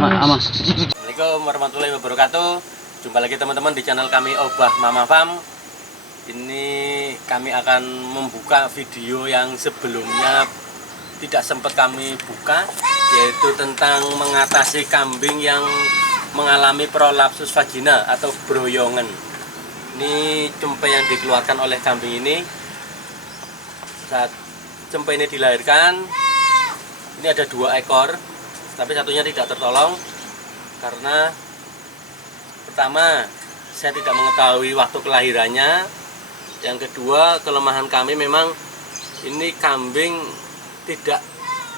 Assalamualaikum warahmatullahi wabarakatuh. Jumpa lagi teman-teman di channel kami Obah Mama Farm. Ini kami akan membuka video yang sebelumnya tidak sempat kami buka, yaitu tentang mengatasi kambing yang mengalami prolapsus vagina atau broyongan. Ini cempe yang dikeluarkan oleh kambing ini. Saat cempe ini dilahirkan, ini ada 2 ekor, tapi satunya tidak tertolong karena pertama saya tidak mengetahui waktu kelahirannya, yang kedua kelemahan kami memang ini kambing tidak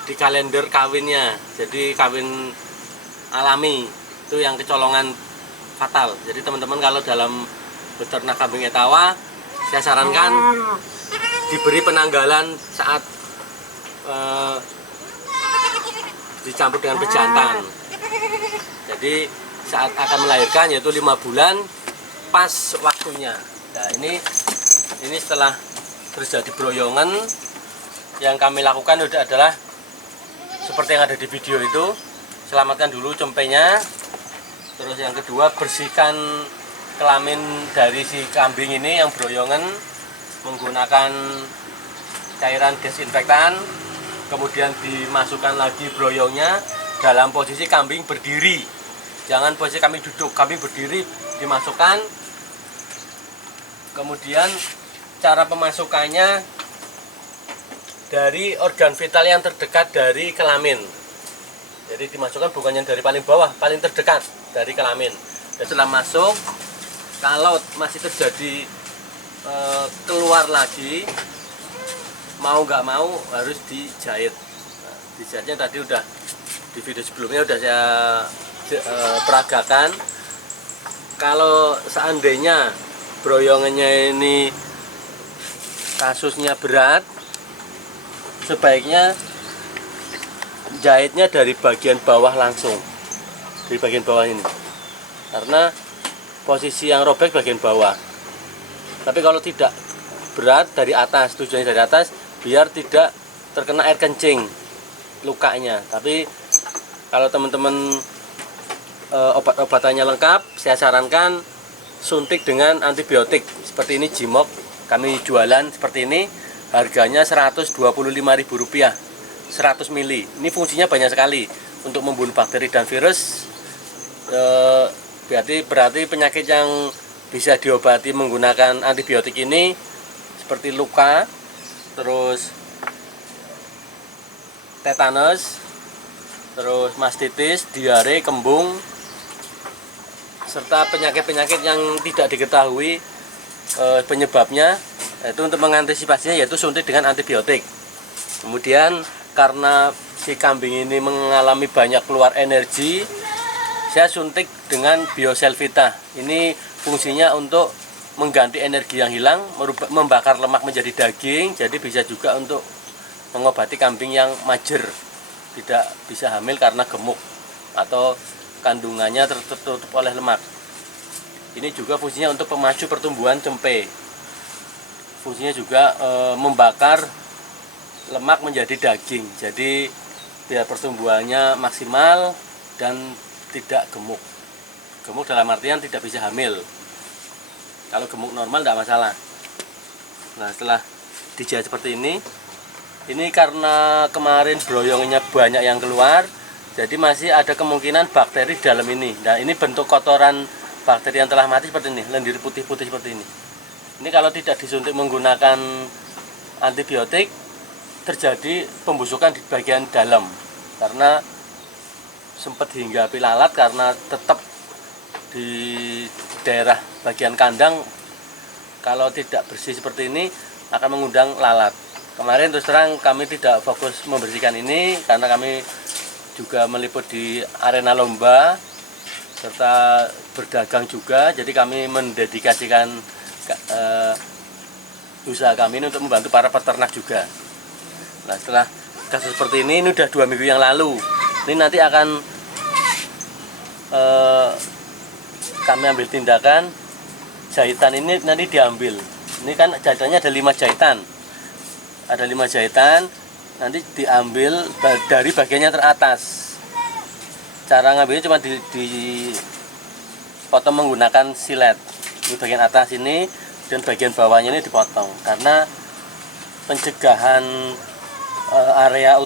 di kalender kawinnya, jadi kawin alami itu yang kecolongan fatal. Jadi teman-teman kalau dalam beternak kambing etawa, saya sarankan diberi penanggalan saat dicampur dengan pejantan. Jadi saat akan melahirkan, yaitu 5 bulan pas waktunya. Nah ini setelah terjadi broyongan, yang kami lakukan adalah seperti yang ada di video itu. Selamatkan dulu cempenya. Terus yang kedua, bersihkan kelamin dari si kambing ini yang broyongan menggunakan cairan desinfektan. Kemudian dimasukkan lagi broyongnya dalam posisi kambing berdiri. Jangan posisi kambing duduk, kambing berdiri dimasukkan. Kemudian cara pemasukannya dari organ vital yang terdekat dari kelamin. Jadi dimasukkan bukan yang dari paling bawah, paling terdekat dari kelamin. Dan setelah masuk, kalau masih terjadi keluar lagi, mau nggak mau harus dijahit. Nah, dijahitnya tadi udah di video sebelumnya udah saya peragakan. Kalau seandainya broyongannya ini kasusnya berat, sebaiknya jahitnya dari bagian bawah langsung, dari bagian bawah ini, karena posisi yang robek bagian bawah. Tapi kalau tidak berat, dari atas, tujuannya dari atas biar tidak terkena air kencing lukanya. Tapi kalau teman-teman obat-obatannya lengkap, saya sarankan suntik dengan antibiotik seperti ini. Jimok kami jualan seperti ini, harganya Rp125.000, 100 mili. Ini fungsinya banyak sekali untuk membunuh bakteri dan virus. Berarti penyakit yang bisa diobati menggunakan antibiotik ini seperti luka, terus tetanus, terus mastitis, diare, kembung, serta penyakit-penyakit yang tidak diketahui penyebabnya. Itu untuk mengantisipasinya yaitu suntik dengan antibiotik. Kemudian karena si kambing ini mengalami banyak keluar energi, saya suntik dengan Bioselvita. Ini fungsinya untuk mengganti energi yang hilang, membakar lemak menjadi daging. Jadi bisa juga untuk mengobati kambing yang mager, tidak bisa hamil karena gemuk atau kandungannya tertutup oleh lemak. Ini juga fungsinya untuk pemacu pertumbuhan cempe. Fungsinya juga membakar lemak menjadi daging. Jadi biar pertumbuhannya maksimal dan tidak gemuk. Gemuk dalam artian tidak bisa hamil. Kalau gemuk normal tidak masalah. Nah, setelah dijahit seperti ini karena kemarin broyongnya banyak yang keluar, jadi masih ada kemungkinan bakteri di dalam ini. Nah, ini bentuk kotoran bakteri yang telah mati seperti ini, lendir putih-putih seperti ini. Ini kalau tidak disuntik menggunakan antibiotik, terjadi pembusukan di bagian dalam. Karena sempat hinggapi lalat karena tetap di daerah bagian kandang, kalau tidak bersih seperti ini akan mengundang lalat. Kemarin terus terang kami tidak fokus membersihkan ini karena kami juga meliput di arena lomba serta berdagang juga. Jadi kami mendedikasikan usaha kami ini untuk membantu para peternak juga. Nah, setelah kasus seperti ini udah 2 minggu yang lalu. Ini nanti akan kami ambil tindakan. Jahitan ini nanti diambil. Ini kan jahitannya ada 5 jahitan. Ada 5 jahitan, nanti diambil dari bagiannya teratas. Cara ngambilnya cuma dipotong menggunakan silet. Ini bagian atas ini dan bagian bawahnya ini dipotong karena pencegahan area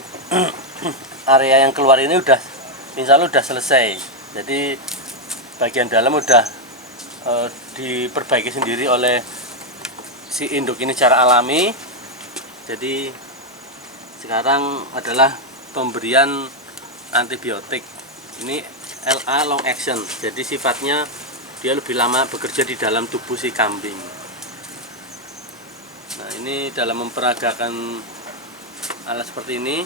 area yang keluar ini udah insya Allah udah selesai. Jadi bagian dalam udah diperbaiki sendiri oleh si induk ini secara alami. Jadi sekarang adalah pemberian antibiotik. Ini LA long action. Jadi sifatnya dia lebih lama bekerja di dalam tubuh si kambing. Nah, ini dalam memperagakan alat seperti ini,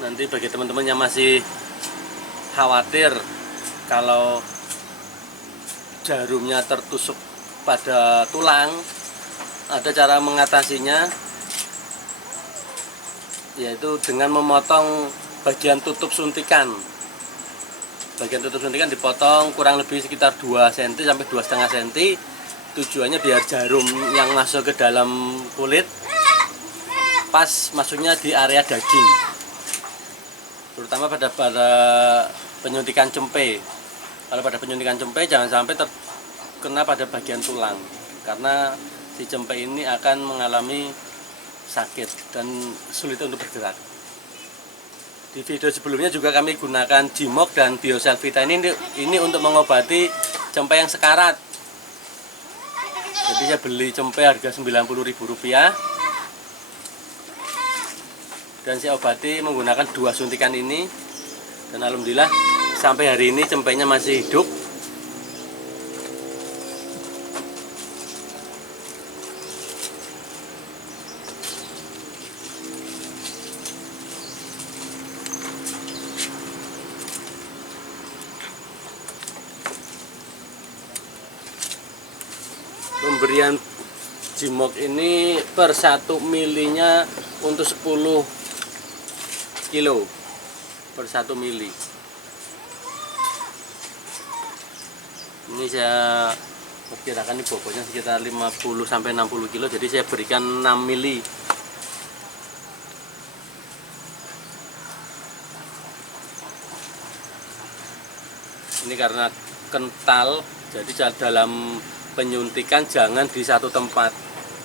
nanti bagi teman-teman yang masih khawatir kalau jarumnya tertusuk pada tulang, ada cara mengatasinya, yaitu dengan memotong bagian tutup suntikan. Bagian tutup suntikan dipotong kurang lebih sekitar 2 cm sampai 2,5 cm. Tujuannya biar jarum yang masuk ke dalam kulit pas masuknya di area daging, terutama pada penyuntikan cempe. Kalau pada penyuntikan cempe jangan sampai terkena pada bagian tulang, karena si cempe ini akan mengalami sakit dan sulit untuk bergerak. Di video sebelumnya juga kami gunakan Jimok dan Bioselvita ini untuk mengobati cempe yang sekarat. Jadi saya beli cempe harga Rp90.000 dan saya obati menggunakan 2 suntikan ini, dan alhamdulillah sampai hari ini cempenya masih hidup. Pemberian Jimok ini per 1 milinya untuk 10 kilo per 1 mili. Ini saya perkirakan ini bobotnya sekitar 50 sampai 60 kilo, jadi saya berikan 6 mili. Ini karena kental, jadi dalam penyuntikan jangan di satu tempat,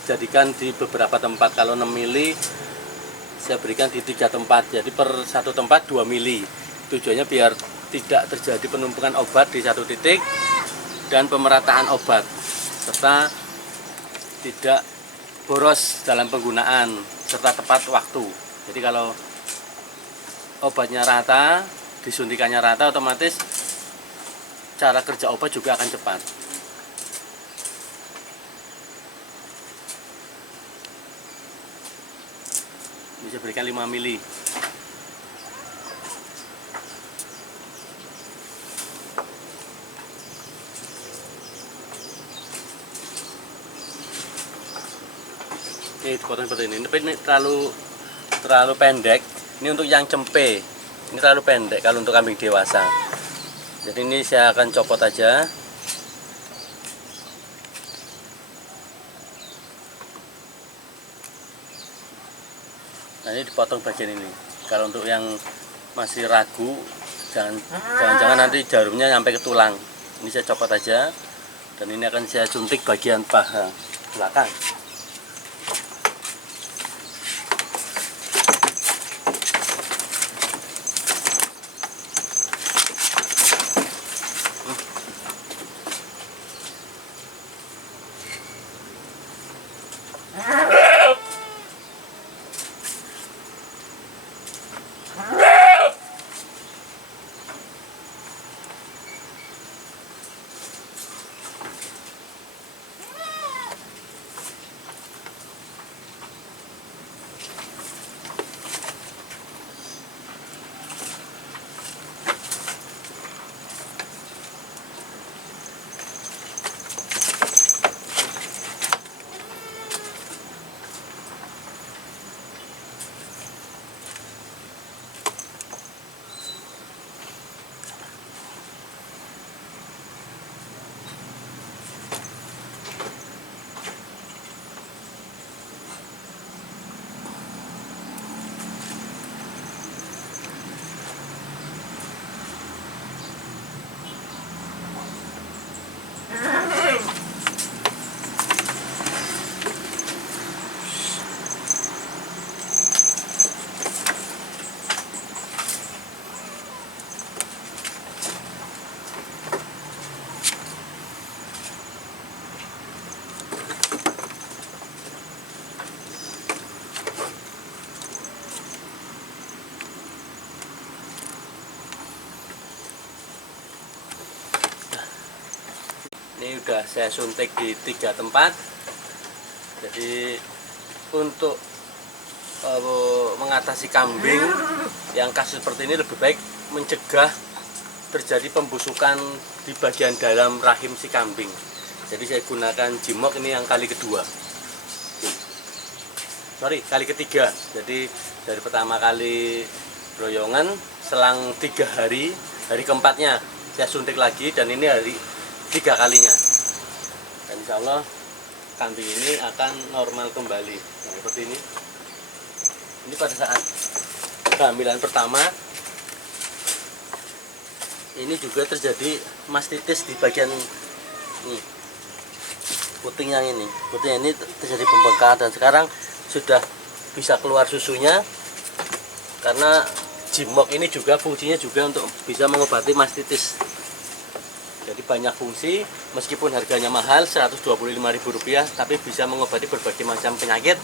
jadikan di beberapa tempat. Kalau 6 mili saya berikan di 3 tempat, jadi per 1 tempat 2 mili. Tujuannya biar tidak terjadi penumpukan obat di satu titik dan pemerataan obat, serta tidak boros dalam penggunaan serta tepat waktu. Jadi kalau obatnya rata, disuntikannya rata, otomatis cara kerja obat juga akan cepat. Bisa berikan 5 mili. Ini dipotong seperti ini. Ini terlalu pendek. Ini untuk yang cempe. Ini terlalu pendek kalau untuk kambing dewasa. Jadi ini saya akan copot aja. Nah, ini dipotong bagian ini. Kalau untuk yang masih ragu, jangan-jangan nanti jarumnya sampai ke tulang. Ini saya copot aja, dan ini akan saya suntik bagian paha belakang. sudah saya suntik di 3 tempat. Jadi untuk mengatasi kambing yang kasus seperti ini lebih baik mencegah terjadi pembusukan di bagian dalam rahim si kambing. Jadi saya gunakan Jimok ini yang kali kedua, kali ketiga. Jadi dari pertama kali broyongan, selang 3 hari, hari keempatnya saya suntik lagi, dan ini hari 3 kalinya. Dan insya Allah kambing ini akan normal kembali. Nah, seperti ini. Ini pada saat kehamilan pertama, ini juga terjadi mastitis di bagian ini, puting yang ini. Puting ini terjadi pembengkakan, dan sekarang sudah bisa keluar susunya. Karena Jimok ini juga fungsinya juga untuk bisa mengobati mastitis. Jadi banyak fungsi, meskipun harganya mahal Rp125.000, tapi bisa mengobati berbagai macam penyakit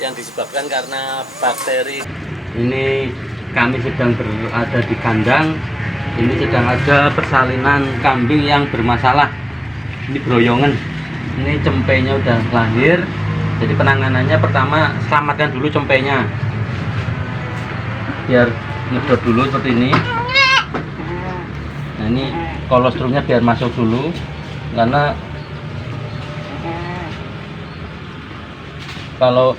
yang disebabkan karena bakteri. Ini kami sedang berada di kandang. Ini sedang ada persalinan kambing yang bermasalah. Ini broyongan. Ini cempenya udah lahir. Jadi penanganannya pertama selamatkan dulu cempenya, biar ngedot dulu seperti ini. Nah, ini kolostrumnya biar masuk dulu, karena kalau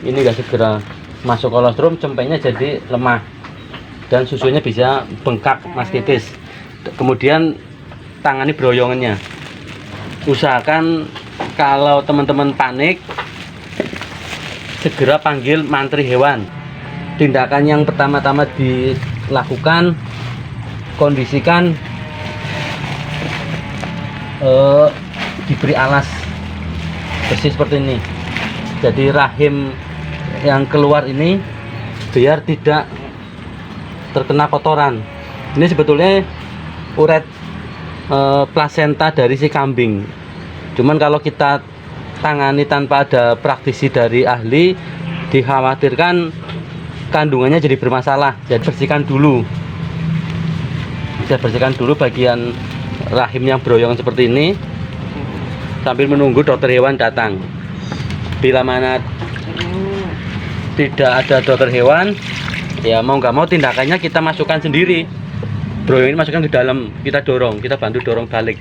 ini nggak segera masuk kolostrum, cempenya jadi lemah dan susunya bisa bengkak, mastitis. Kemudian tangani broyongannya. Usahakan kalau teman-teman panik, segera panggil mantri hewan. Tindakan yang pertama-tama dilakukan, kondisikan diberi alas bersih seperti ini. Jadi rahim yang keluar ini biar tidak terkena kotoran. Ini sebetulnya uret plasenta dari si kambing. Cuman kalau kita tangani tanpa ada praktisi dari ahli, dikhawatirkan kandungannya jadi bermasalah. Jadi bersihkan dulu. Saya bersihkan dulu bagian rahim yang broyongan seperti ini sambil menunggu dokter hewan datang. Bila mana tidak ada dokter hewan, ya mau nggak mau tindakannya kita masukkan sendiri. Broyongan ini masukkan ke dalam, kita dorong, kita bantu dorong balik.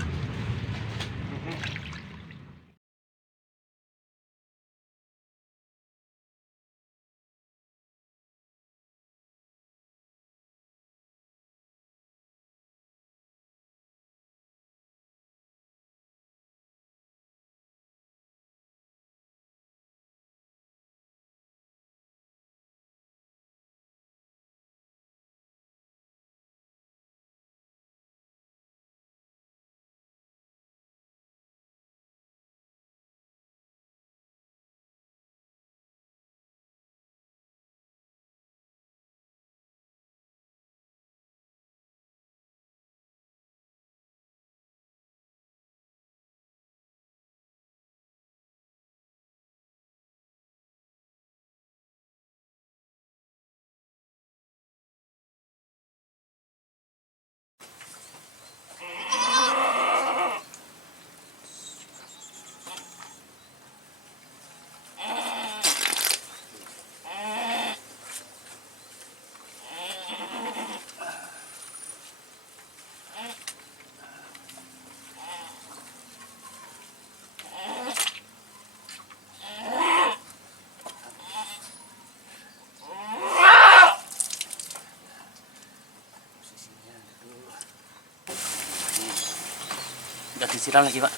Udah disiram lagi, Pak.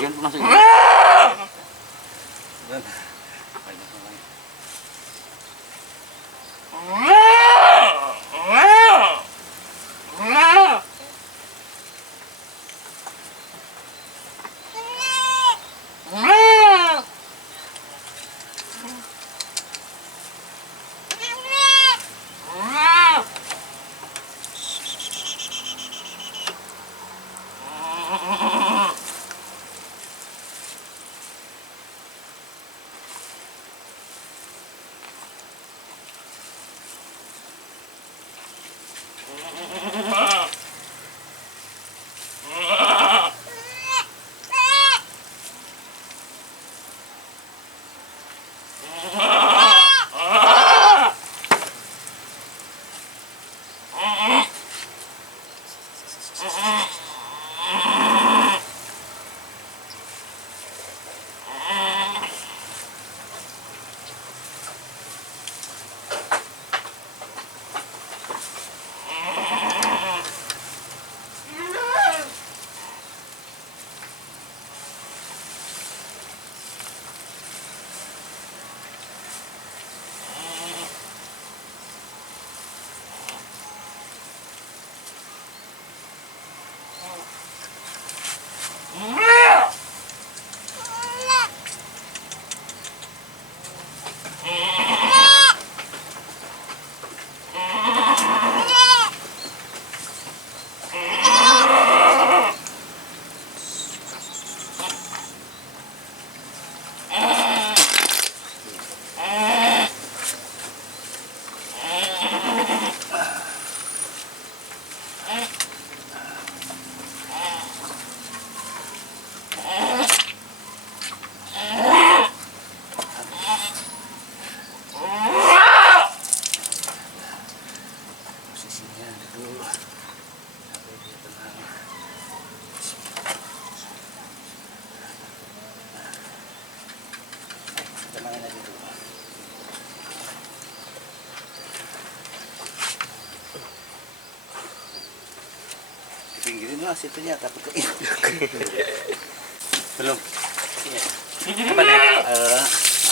bagian masuk. Pinggirin lah situnya takut ke Belum. iya. Apa nih?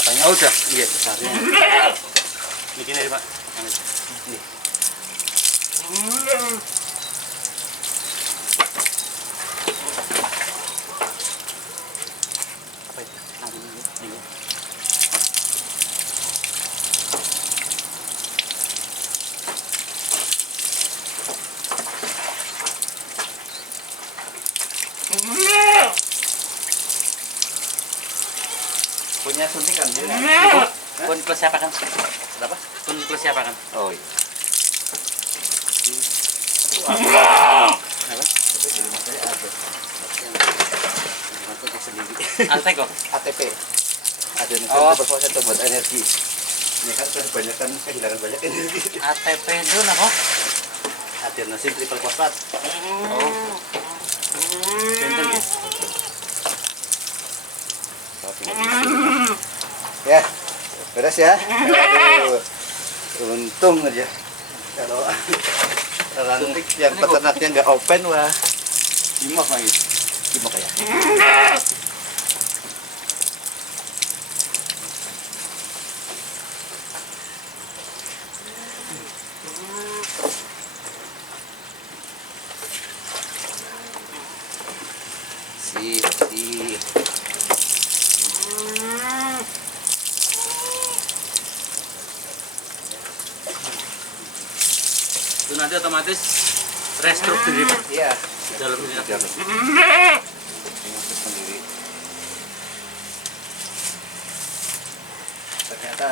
Apanya? Oh, udah. Iya besarnya. Bikin aja, Pak. Nih. Apa itu? Ini. Punya suntikan dia. Pun plus siapa kan? Berapa? Pun plus siapa kan? Oh iya. Apa? Tapi di rumah saya ada. Yang pakai sendiri. Aztec kok. ATP. Ada nih Oh. berproses buat energi. Ini kan kebanyakan kehilangan banyak energi. ATP itu apa? Adenosin triple fosfat. Oh. Benten ya? Ya, beres ya. Aduh, untung aja. Kalau orang yang peternaknya nggak open, wah, Dimok lagi. gimana ya? Sip. Itu nanti otomatis restruktur di Iya. dalam ini. Dalam. Sendiri. Ternyata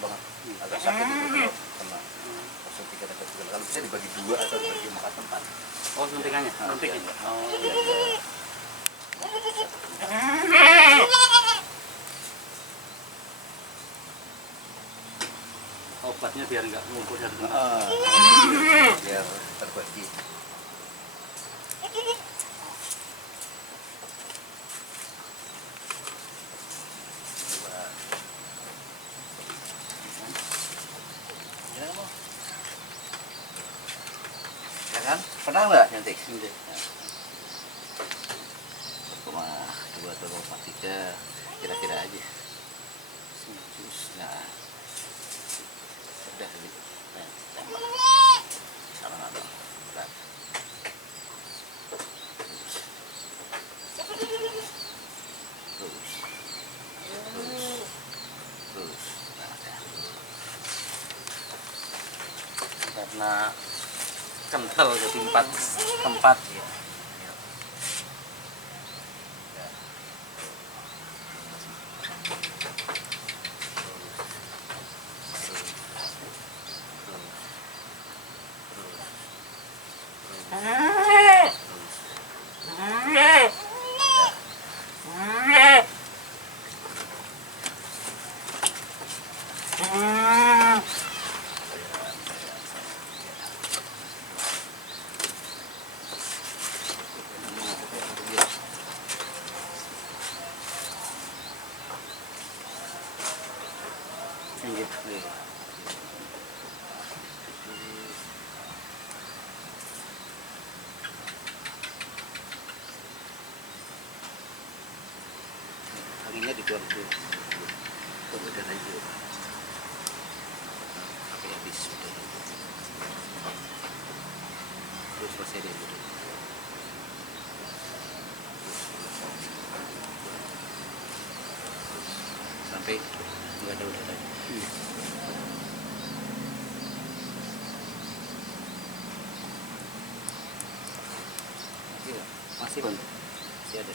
banget, agak sakit itu kalau kena suntikan efek jerah. Kalau bisa dibagi 2 atau dibagi 4 tempat. Oh, suntikannya. Suntik. Iya, iya. Oh. Obatnya biar nggak ngumpul satu tempat. Biar terbagi. Ya kan? Pernah nggak nyentik? Suntik. 1,2 atau 1,3 kira-kira aja. Nah, udah gitu. Nah, tembak. Sama nggak dong? Berat. Terus, terus. Nah, udah. Karena kental jadi 4 tempat. Iya. Iya. Ya. Anginnya dibuang dulu. Kemudian aja. Pakai habis udah. Terus masih ada dulu. Sampai nggak ada udara. Masih bang, masih ada.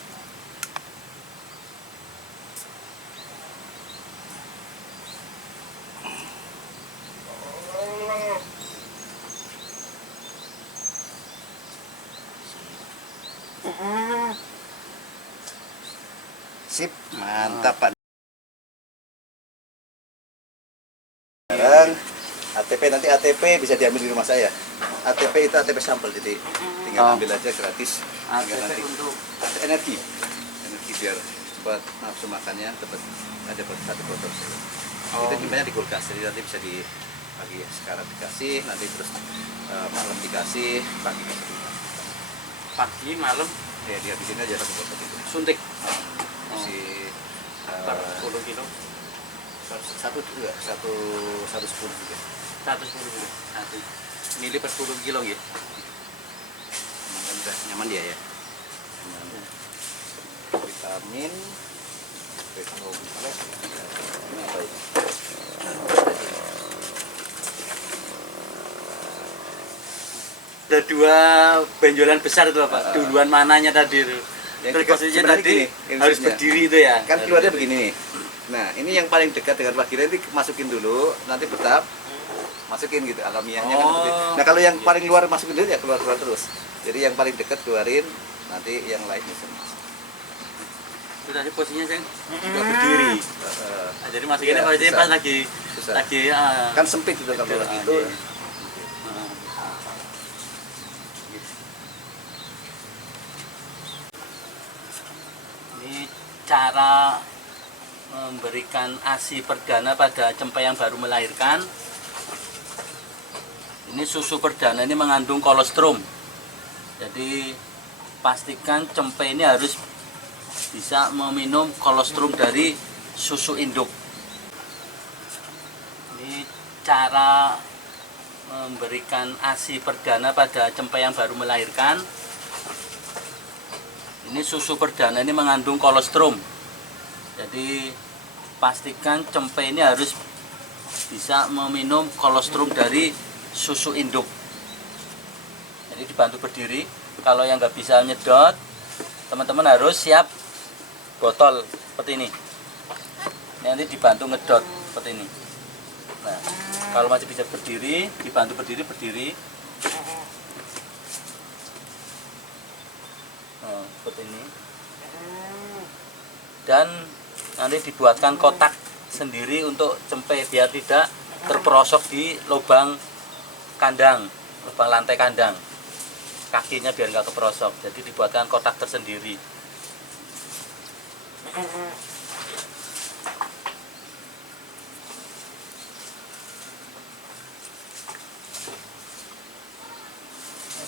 Sip, mantap Pak. Sekarang ATP, nanti ATP bisa diambil di rumah saya. ATP itu ATP sampel, jadi tinggal ambil aja gratis. Tinggal ATP nanti untuk ada energi biar cepat nafsu makannya dapat, ada 1 botol. Itu nyimpannya di kulkas, jadi nanti bisa di pagi sekarang dikasih, nanti terus malam dikasih, pagi kasih. pagi malam Ya dia di sini aja 1 botol itu. suntik Si per 10 kilo. satu 10 juga. 110 kilo. 1 mili per 10 kilo ya. Makan udah nyaman dia ya. Nyaman. Vitamin, B12. Ini apa ini? Ada 2 benjolan besar itu Pak. Duluan mananya tadi itu. Yang Terus posisinya sebenarnya tadi gini, harus instruksinya. berdiri itu ya. Kan keluarnya begini. Nah, ini yang paling dekat dengan vagina ini masukin dulu, nanti bertahap masukin gitu alamiahnya kan seperti. Nah, kalau yang paling luar masukin dulu ya keluar terus. Jadi yang paling dekat keluarin, nanti yang lain bisa masuk. Itu tadi posisinya saya nggak berdiri. Nah, jadi masukinnya Iya, posisinya susah. pas lagi Susah. kan Kan sempit itu kalau lagi itu. ini cara memberikan ASI perdana pada cempe yang baru melahirkan. Ini susu perdana ini mengandung kolostrum. Jadi pastikan cempe ini harus bisa meminum kolostrum dari susu induk. Ini cara memberikan ASI perdana pada cempe yang baru melahirkan. Ini susu perdana ini mengandung kolostrum. Jadi pastikan cempe ini harus bisa meminum kolostrum dari susu induk. Jadi dibantu berdiri. Kalau yang nggak bisa nyedot, teman-teman harus siap botol seperti ini. Nanti dibantu ngedot seperti ini. Nah, kalau masih bisa berdiri, dibantu berdiri, berdiri. Nah, seperti ini. Dan nanti dibuatkan kotak sendiri untuk cempe biar tidak terperosok di lubang kandang, lubang lantai kandang. Kakinya biar nggak keperosok, jadi dibuatkan kotak tersendiri.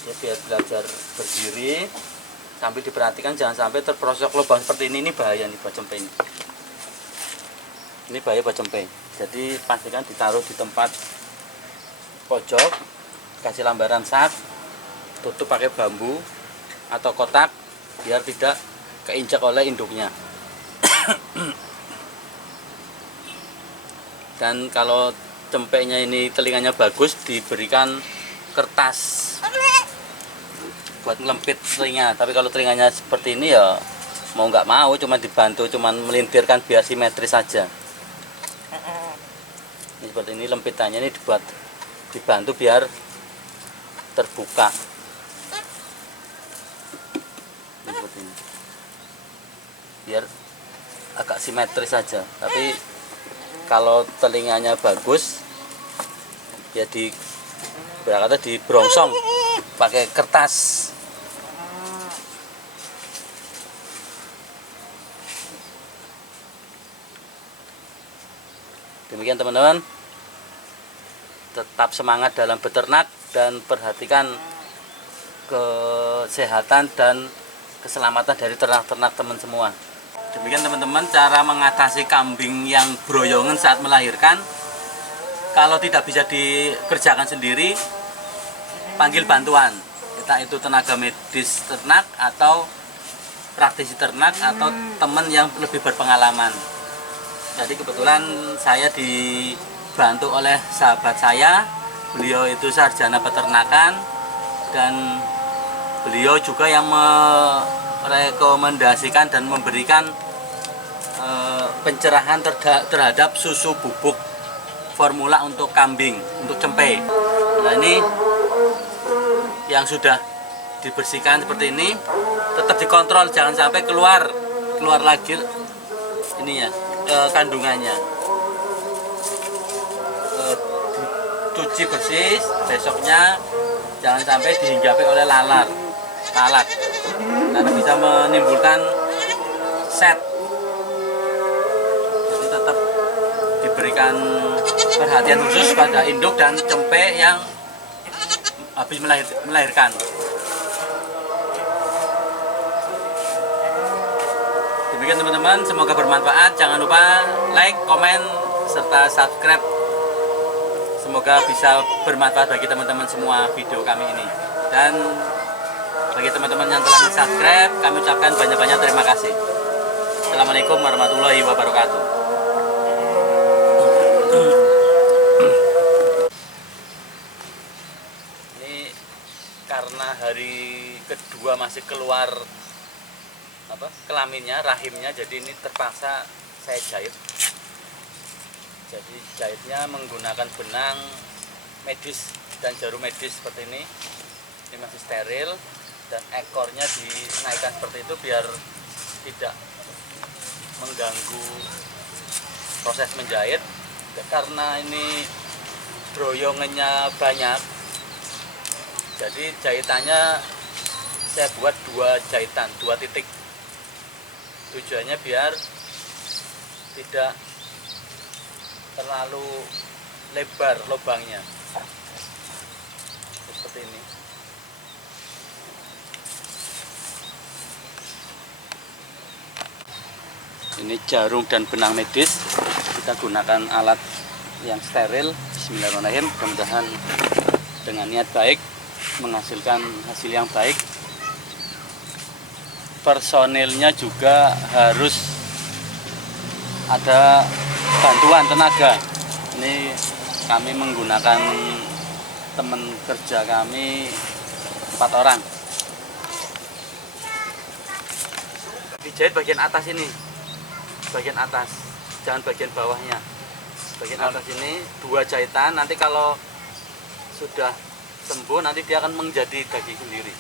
Dia biar belajar berdiri sambil diperhatikan jangan sampai terperosok lubang seperti ini bahaya nih buat cempe ini. Ini bahaya buat cempe. Jadi pastikan ditaruh di tempat pojok, kasih lambaran sak, tutup pakai bambu atau kotak biar tidak keinjak oleh induknya. Dan kalau cempenya ini telinganya bagus, diberikan kertas buat ngelempit telinga. Tapi kalau telinganya seperti ini ya mau nggak mau, cuma dibantu, cuma melintirkan biar simetris saja. Ini seperti ini lempitannya, ini dibantu biar terbuka. Ini seperti ini. Biar agak simetris saja. Tapi kalau telinganya bagus ya berkata di brongsong pakai kertas. Demikian teman-teman, tetap semangat dalam beternak dan perhatikan kesehatan dan keselamatan dari ternak-ternak teman semua. Demikian teman-teman cara mengatasi kambing yang broyongan saat melahirkan. Kalau tidak bisa dikerjakan sendiri, panggil bantuan, entah itu tenaga medis ternak atau praktisi ternak atau teman yang lebih berpengalaman. Jadi kebetulan saya dibantu oleh sahabat saya, beliau itu sarjana peternakan dan beliau juga yang merekomendasikan dan memberikan pencerahan terhadap susu bubuk formula untuk kambing, untuk cempe. Nah ini yang sudah dibersihkan seperti ini, tetap dikontrol jangan sampai keluar lagi ininya, kandungannya. Cuci bersih, besoknya jangan sampai dihinggapi oleh lalat karena bisa menimbulkan set. Jadi tetap diberikan perhatian khusus pada induk dan cempe yang habis melahirkan. Demikian teman-teman, semoga bermanfaat. Jangan lupa like, komen, serta subscribe. Semoga bisa bermanfaat bagi teman-teman semua video kami ini. Dan bagi teman-teman yang telah subscribe, kami ucapkan banyak-banyak terima kasih. Assalamualaikum warahmatullahi wabarakatuh. Ini karena hari kedua masih keluar kelaminnya, rahimnya, jadi ini terpaksa saya jahit. Jadi jahitnya menggunakan benang medis dan jarum medis seperti ini. Ini masih steril dan ekornya dinaikkan seperti itu biar tidak mengganggu proses menjahit. Karena ini broyongannya banyak, jadi jahitannya saya buat 2 jahitan, 2 titik. Tujuannya biar tidak terlalu lebar lubangnya. Seperti ini. Ini jarum dan benang medis. Kita gunakan alat yang steril. Bismillahirrahmanirrahim. Mudah-mudahan dengan niat baik menghasilkan hasil yang baik. Personilnya juga harus ada bantuan tenaga. Ini kami menggunakan teman kerja kami 4 orang. Dijahit bagian atas ini, bagian atas, jangan bagian bawahnya. bagian atas ini 2 jahitan. Nanti kalau sudah sembuh nanti dia akan menjadi daging sendiri.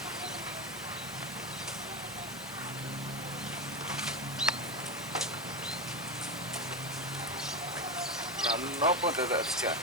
Nopo tidak dijak.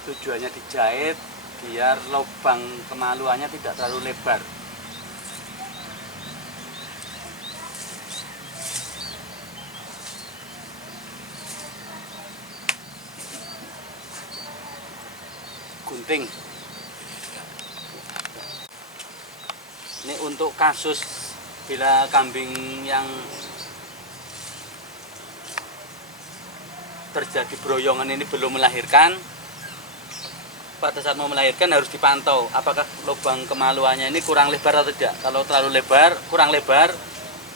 Tujuannya dijahit biar lubang kemaluannya tidak terlalu lebar. Gunting. Ini untuk kasus bila kambing yang terjadi broyongan ini belum melahirkan, pada saat mau melahirkan harus dipantau apakah lubang kemaluannya ini kurang lebar atau tidak. Kalau terlalu lebar, kurang lebar,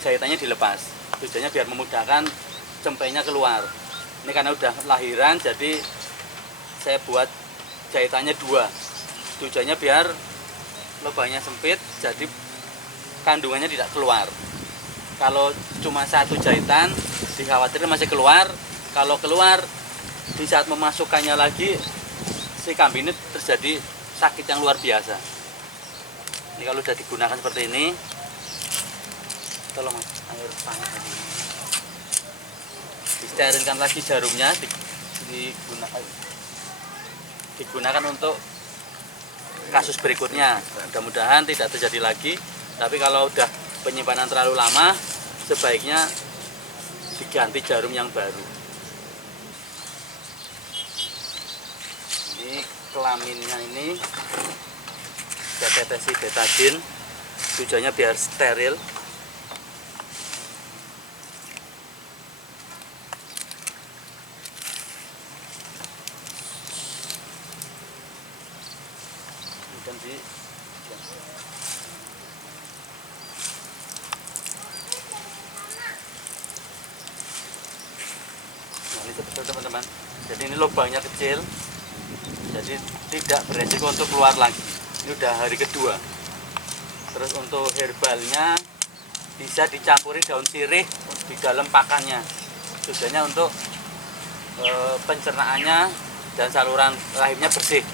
jahitannya dilepas. Tujuannya biar memudahkan cempainya keluar. Ini karena udah lahiran, jadi saya buat jahitannya 2. Tujuannya biar lubangnya sempit, jadi kandungannya tidak keluar. Kalau cuma 1 jahitan, dikhawatirkan masih keluar. Kalau keluar, di saat memasukkannya lagi, si kambing ini terjadi sakit yang luar biasa. Ini kalau sudah digunakan seperti ini, tolong mas, air panas lagi. Disterilkan lagi jarumnya, digunakan untuk kasus berikutnya. Mudah-mudahan tidak terjadi lagi. Tapi kalau udah penyimpanan terlalu lama, sebaiknya diganti jarum yang baru. Ini kelaminnya ini saya tetesi betadin, tujuannya biar steril. Kemudian nah, ini seperti teman-teman. Jadi ini lubangnya kecil, jadi tidak beresiko untuk keluar lagi. Ini udah hari kedua. Terus untuk herbalnya bisa dicampuri daun sirih di dalam pakannya. Tujuannya untuk pencernaannya dan saluran rahimnya bersih.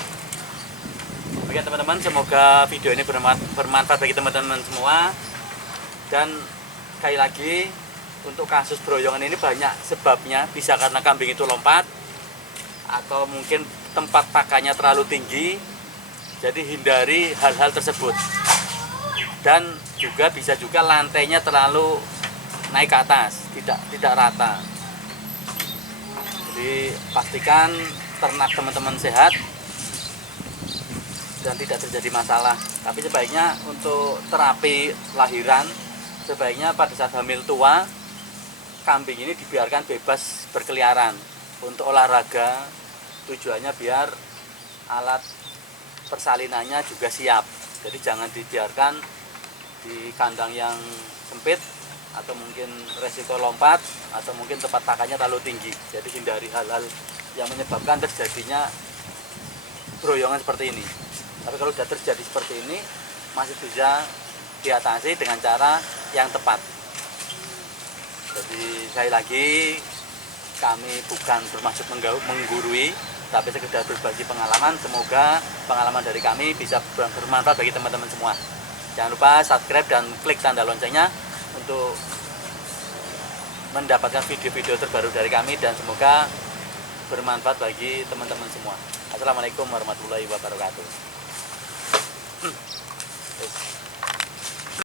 Oke teman-teman, semoga video ini bermanfaat bagi teman-teman semua. Dan sekali lagi, untuk kasus broyongan ini banyak sebabnya. Bisa karena kambing itu lompat, atau mungkin tempat pakannya terlalu tinggi, jadi hindari hal-hal tersebut. Dan juga bisa juga lantainya terlalu naik ke atas, tidak rata. Jadi pastikan ternak teman-teman sehat dan tidak terjadi masalah. Tapi sebaiknya untuk terapi lahiran, sebaiknya pada saat hamil tua, kambing ini dibiarkan bebas berkeliaran untuk olahraga. Tujuannya biar alat persalinannya juga siap. Jadi jangan dibiarkan di kandang yang sempit, atau mungkin resiko lompat, atau mungkin tempat pakannya terlalu tinggi. Jadi hindari hal-hal yang menyebabkan terjadinya broyongan seperti ini. Tapi kalau sudah terjadi seperti ini, masih bisa diatasi dengan cara yang tepat. Jadi sekali lagi, kami bukan bermaksud menggurui, tapi sekedar berbagi pengalaman. Semoga pengalaman dari kami bisa bermanfaat bagi teman-teman semua. Jangan lupa subscribe dan klik tanda loncengnya untuk mendapatkan video-video terbaru dari kami, dan semoga bermanfaat bagi teman-teman semua. Assalamualaikum warahmatullahi wabarakatuh.